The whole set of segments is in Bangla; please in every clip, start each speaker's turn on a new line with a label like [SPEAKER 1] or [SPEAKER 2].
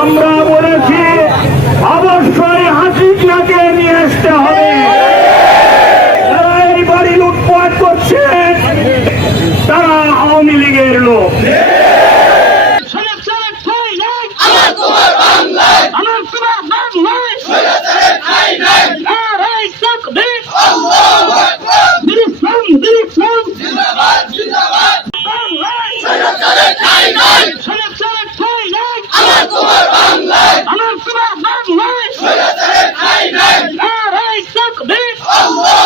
[SPEAKER 1] আমরা বলেছি, অবশ্যই হাসিনাকে নিয়ে আসতে হবে। এই বাড়ি লুটপাট করছে, তারা আওয়ামী লীগের লোক।
[SPEAKER 2] আল্লাহু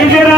[SPEAKER 1] নিজেরা